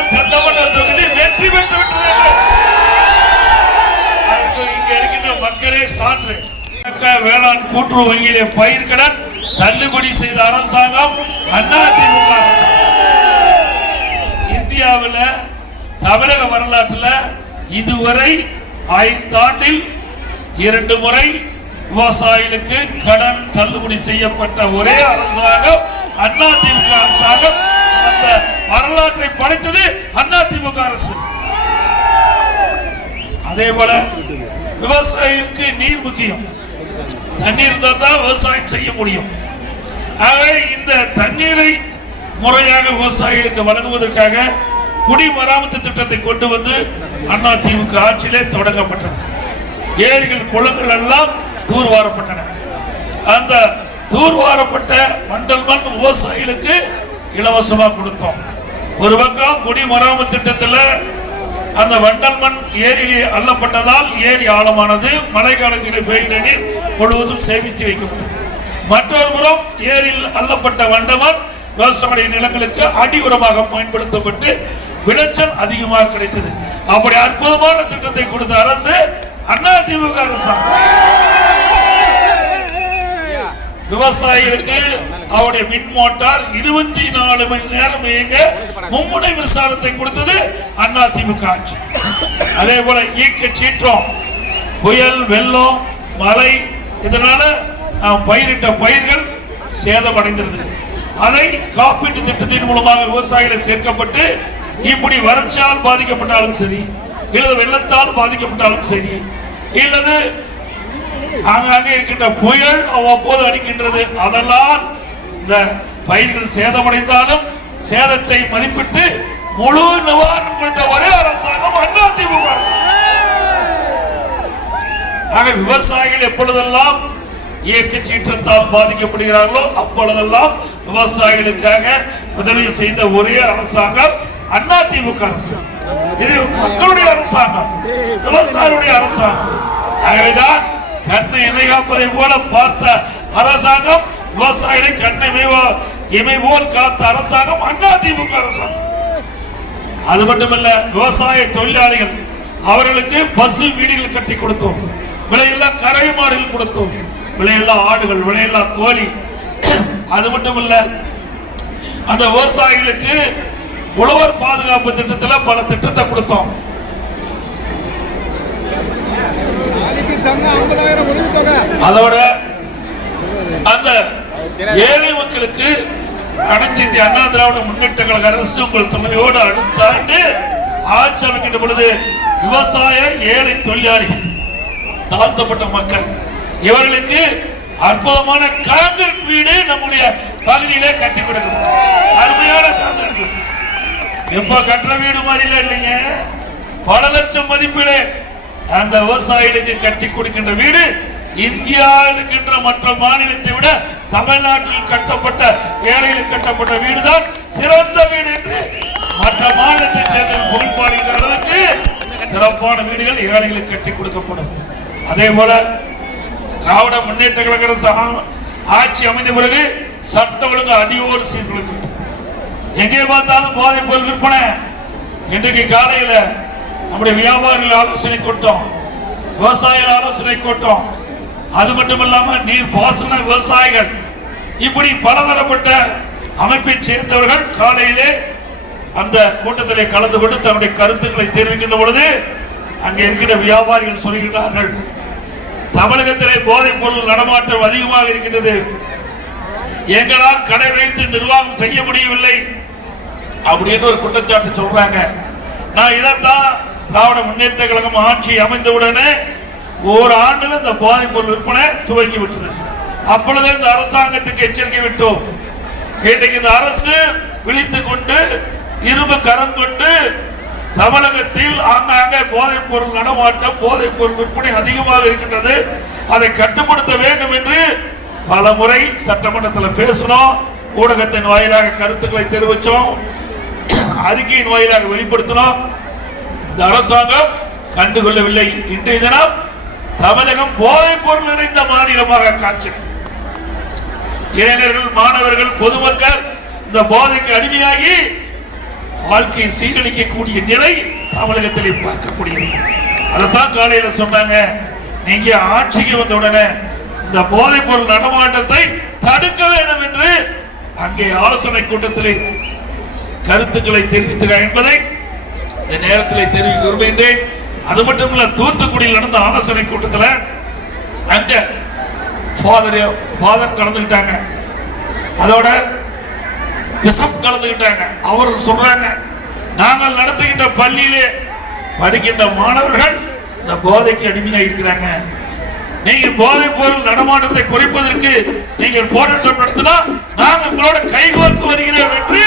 திண்டுக்கல் சட்டமன்ற தொகுதி வெற்றி பெற்று விட்டது அதற்கு இங்க இருக்கின்ற மக்களே சான்று. வேளாண் கூட்டுறவு வங்கியிலே பயிர்கடன் தள்ளுபடி செய்த அரசாங்கம் அதிமுக இந்தியாவில் தமிழக வரலாற்றில் இதுவரை ஐந்தாண்டில் இரண்டு முறை விவசாயிகளுக்கு கடன் தள்ளுபடி செய்யப்பட்ட ஒரே அரசாங்கம் அதிமுக அரசாங்கம். அந்த வரலாற்றை படைத்தது அதிமுக அரசு. அதே போல விவசாயிகளுக்கு நீர் முக்கியம். தண்ணீர் இருந்தால் தான் விவசாயம் செய்ய முடியும். ஆகவே இந்த தண்ணீரை முறையாக விவசாயிகளுக்கு வழங்குவதற்காக குடிமராமத்து திட்டத்தை கொண்டு வந்து அண்ணா திமுக ஆட்சியிலே தொடங்கப்பட்டது. ஏரிகள் குளங்கள் எல்லாம் தூர்வாரப்பட்டன. அந்த தூர்வாரப்பட்ட மண்டல் மண் விவசாயிகளுக்கு இலவசமாக கொடுத்தோம். ஒரு பக்கம் குடிமராமத்து திட்டத்தில் அந்த வண்டல் மண் ஏரியிலே அள்ளப்பட்டதால் ஏரி ஆழமானது மழை காலத்தில் பெய்கிற நீர் முழுவதும் சேமித்து வைக்கப்பட்டது. மற்றொரு புறம் ஏரியில் அள்ளப்பட்ட வண்டமண் விவசாய நிலங்களுக்கு அடி உரமாக பயன்படுத்தப்பட்டு விளைச்சல் அதிகமாக கிடைத்தது. அப்படி அற்புதமான திட்டத்தை கொடுத்த அரசு அண்ணா திமுக அரசாங்கம். விவசாயிகளுக்கு அவருடைய மின் மோட்டார் இருபத்தி நாலு மணி நேரம் இயங்க மும்முனை மின்சாரத்தை கொடுத்தது அண்ணா திமுக ஆட்சி. அதே போல இயக்க சீற்றம் புயல் வெள்ளம் மழை இதனால நாம் பயிரிட்ட பயிர்கள் சேதமடைந்திருது அதை காப்பீட்டு திட்டத்தின் மூலமாக விவசாயிகளை சேர்க்கப்பட்டு இப்படி வறட்சியால் பாதிக்கப்பட்டாலும் சரி இல்லது வெள்ளத்தால் பாதிக்கப்பட்டாலும் சரி இல்லது ஆங்காங்கே இருக்கின்ற புயல் அவ்வப்போது அடிக்கின்றது அதெல்லாம் இந்த பயிர்கள் சேதமடைந்தாலும் சேதத்தை மதிப்பிட்டு முழு நிவாரணம் கொடுத்த ஒரே அரசாங்கம் அண்ணா ஆக விவசாயிகள் எப்பொழுதெல்லாம் இயற்கை சீற்றத்தால் பாதிக்கப்படுகிறார்களோ அப்பொழுதெல்லாம் விவசாயிகளுக்காக உதவி செய்த ஒரே அரசாங்கம் அண்ணா திமுக அரசு. இது மக்களுடைய அரசாங்கம் விவசாயிகளுடைய அரசாங்கம். ஆகவேதான் கண்ணை இமை காப்பதை போல பார்த்த அரசாங்கம் விவசாயிகளை கண்ணை இமை போல் காத்த அரசாங்கம் அண்ணா திமுக அரசாங்கம். அது மட்டுமல்ல விவசாய தொழிலாளிகள் அவர்களுக்கு பசு வீடுகள் கட்டி கொடுத்தோம். விலையில்லா கரை மாடுகள் கொடுத்தோம். விலையில்லா ஆடுகள் விலையில்லா கோழி. அது மட்டுமல்ல அந்த விவசாயிகளுக்கு உழவர் பாதுகாப்பு திட்டத்தில் பல திட்டத்தை கொடுத்தோம். அதோட அந்த ஏழை மக்களுக்கு அனைத்து இந்திய அண்ணா திராவிட முன்னேற்ற கழக அரசு உங்கள் துணையோடு அடுத்த ஆண்டு ஆட்சி அமைக்கின்ற பொழுது விவசாய ஏழை தொழிலாளிகள் தாழ்த்தப்பட்ட மக்கள். இவர்களுக்கு அற்புதமான காங்கிரட் வீடு நம்முடைய பகுதியிலே கட்டி கொடுக்கும். அருமையான காங்கிரட் வீடு. எப்ப கட்டுற வீடு மாதிரில இல்லைங்க. பல லட்சம் மதிப்பீடு அந்த விவசாயிகளுக்கு கட்டி கொடுக்கின்ற வீடு இந்தியாவில் இருக்கின்ற மற்ற மாநிலத்தை விட தமிழ்நாட்டில் கட்டப்பட்ட ஏழையில் கட்டப்பட்ட வீடு தான் சிறந்த வீடு என்று மற்ற மாநிலத்தை சேர்ந்த புகழ்பாடுகின்ற அளவுக்கு சிறப்பான வீடுகள் ஏழைகளுக்கு கட்டி கொடுக்கப்படும். அதே போல திராவிட முன்னேற்ற கழக அரசு ஆட்சி அமைந்த பிறகு சட்ட ஒழுங்கு அடியோடு சீர்குலைக்கப்பட்டது எங்கே பார்த்தாலும் போதைப் பொருள் விற்பனை. இன்றைக்கு காலையில நம்முடைய வியாபாரிகள் ஆலோசனை கூட்டம் விவசாயிகள் ஆலோசனை கூட்டம் அது மட்டும் இல்லாம நீர் பாசன விவசாயிகள். இப்படி பலதரப்பட்ட அமைப்பை சேர்ந்தவர்கள் காலையிலே அந்த கூட்டத்திலே கலந்து கொண்டு தன்னுடைய கருத்துக்களை தெரிவிக்கின்ற பொழுது அங்கே இருக்கின்ற வியாபாரிகள் சொல்கிறார்கள் தமிழகத்திலே போதைப் பொருள் நடமாட்டம் அதிகமாக இருக்கின்றது. எங்களால் கடை வைத்து நிர்வாகம் செய்ய முடியவில்லை. அப்படின்னு ஒரு குற்றச்சாட்டு சொல்றாங்க. நான் இதைத்தான் திராவிட முன்னேற்ற கழகம் ஆட்சி அமைந்தவுடனே ஓர் ஆண்டுல இந்த போதைப் பொருள் விற்பனை துவங்கி விட்டது. அப்பொழுது இந்த அரசாங்கத்துக்கு எச்சரிக்கை விட்டோம். இன்றைக்கு இந்த அரசு விழித்துக் கொண்டு இரும்பு கரம் கொண்டு தமிழகத்தில் ஆங்காங்கே போதைப் பொருள் நடமாட்டம் போதைப் பொருள் விற்பனை அதிகமாக இருக்கின்றது. அதை கட்டுப்படுத்த வேண்டும் என்று பல முறை சட்டமன்றத்தில் பேசணும் ஊடகத்தின் வாயிலாக கருத்துக்களை தெரிவித்தோம். அறிக்கையின் வாயிலாக வெளிப்படுத்தினோம். இந்த அரசாங்கம் கண்டுகொள்ளவில்லை. இன்றைய தினம் தமிழகம் போதைப் பொருள் நிறைந்த மாநிலமாக காட்சியது இளைஞர்கள் மாணவர்கள் பொதுமக்கள் இந்த போதைக்கு அடிமையாகி வாழ்க்கையை சீரழிக்கக்கூடிய நிலை தமிழகத்திலே பார்க்கக்கூடியது. அதைத்தான் காலையில சொன்னாங்க. நீங்க ஆட்சிக்கு வந்த உடனே இந்த போதைப் பொருள் நடமாட்டத்தை தடுக்க வேண்டும் என்று அங்கே ஆலோசனை கூட்டத்திலே கருத்துக்களை தெரிவித்துக என்பதை இந்த நேரத்தில் தெரிவிக்க விரும்புகின்றேன். அது மட்டும் இல்ல தூத்துக்குடியில் நடந்த ஆலோசனை கூட்டத்தில் அங்க ஃபாதர் ஃபாதர் கலந்துக்கிட்டாங்க. அதோட பிசப் கலந்துக்கிட்டாங்க. அவர் சொல்றாங்க நாங்கள் நடத்துகின்ற பள்ளியிலே படிக்கின்ற மாணவர்கள் இந்த போதைக்கு அடிமையாக இருக்கிறாங்க. நீங்கள் போதைப் பொருள் நடமாட்டத்தை குறைப்பதற்கு நீங்கள் போராட்டம் நடத்தினா நாங்கள் உங்களோட கைகோர்த்து வருகிறோம் என்று